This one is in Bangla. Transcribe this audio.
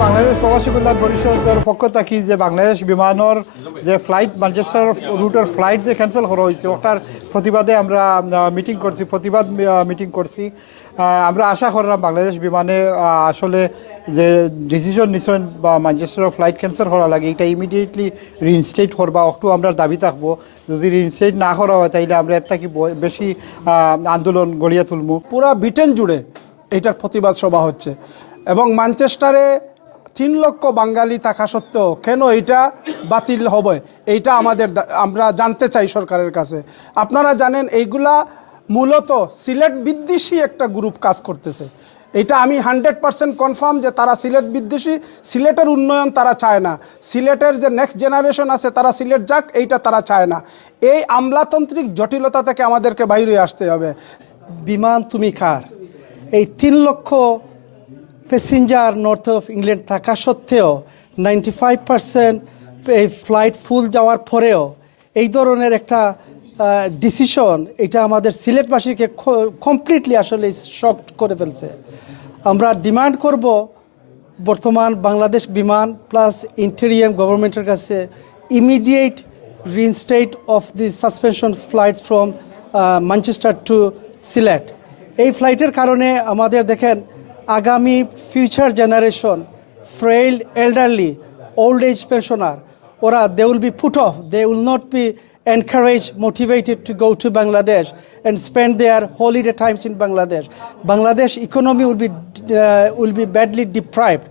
বাংলাদেশ প্রবাসী কল্যাণ পরিষদের পক্ষ থাকি যে বাংলাদেশ বিমানের যে ফ্লাইট ম্যানচেস্টার রুটের ফ্লাইট যে ক্যান্সেল করা হয়েছে ওটার প্রতিবাদে আমরা মিটিং করছি, প্রতিবাদ মিটিং করছি। আমরা আশা করলাম বাংলাদেশ বিমানে আসলে যে ডিসিশন নিছেন বা ম্যানচেস্টার ফ্লাইট ক্যান্সেল করা লাগে এটা ইমিডিয়েটলি রিইনস্টেট করবা, একটু আমরা দাবি থাকবো। যদি রিইনস্টেট না করা হয় তাইলে আমরা এর থেকে বেশি আন্দোলন গড়িয়ে তুলবো। পুরা ব্রিটেন জুড়ে এইটার প্রতিবাদ সভা হচ্ছে এবং ম্যানচেস্টারে 3 লক্ষ বাঙালি থাকা সত্ত্বেও কেন এইটা বাতিল হবে এইটা আমরা জানতে চাই সরকারের কাছে। আপনারা জানেন এইগুলা মূলত সিলেট বিদ্বেষী একটা গ্রুপ কাজ করতেছে। এইটা আমি 100% কনফার্ম যে তারা সিলেট বিদ্বেষী, সিলেটের উন্নয়ন তারা চায় না, সিলেটের যে নেক্সট জেনারেশন আছে তারা সিলেট যাক এইটা তারা চায় না। এই আমলাতান্ত্রিক জটিলতা থেকে আমাদেরকে বাইরে আসতে হবে। বিমান তুমি কার? এই 3 লক্ষ প্যাসেঞ্জার নর্থ অফ ইংল্যান্ড থাকা সত্ত্বেও 95% এই ফ্লাইট ফুল যাওয়ার পরেও এই ধরনের একটা ডিসিশন এটা আমাদের সিলেটবাসীকে কমপ্লিটলি আসলে শক করে ফেলছে। আমরা ডিমান্ড করব বর্তমান বাংলাদেশ বিমান প্লাস ইন্টেরিয়াম গভর্নমেন্টের কাছে immediate reinstate of the suspension flights from Manchester to Sylhet. এই ফ্লাইটের কারণে আমাদের দেখেন আগামী future generation, frail, elderly, old age pensioner, ওরা they will be put off, they will not be encouraged, motivated to go to Bangladesh and spend their holiday times in Bangladesh. Bangladesh economy will be badly deprived.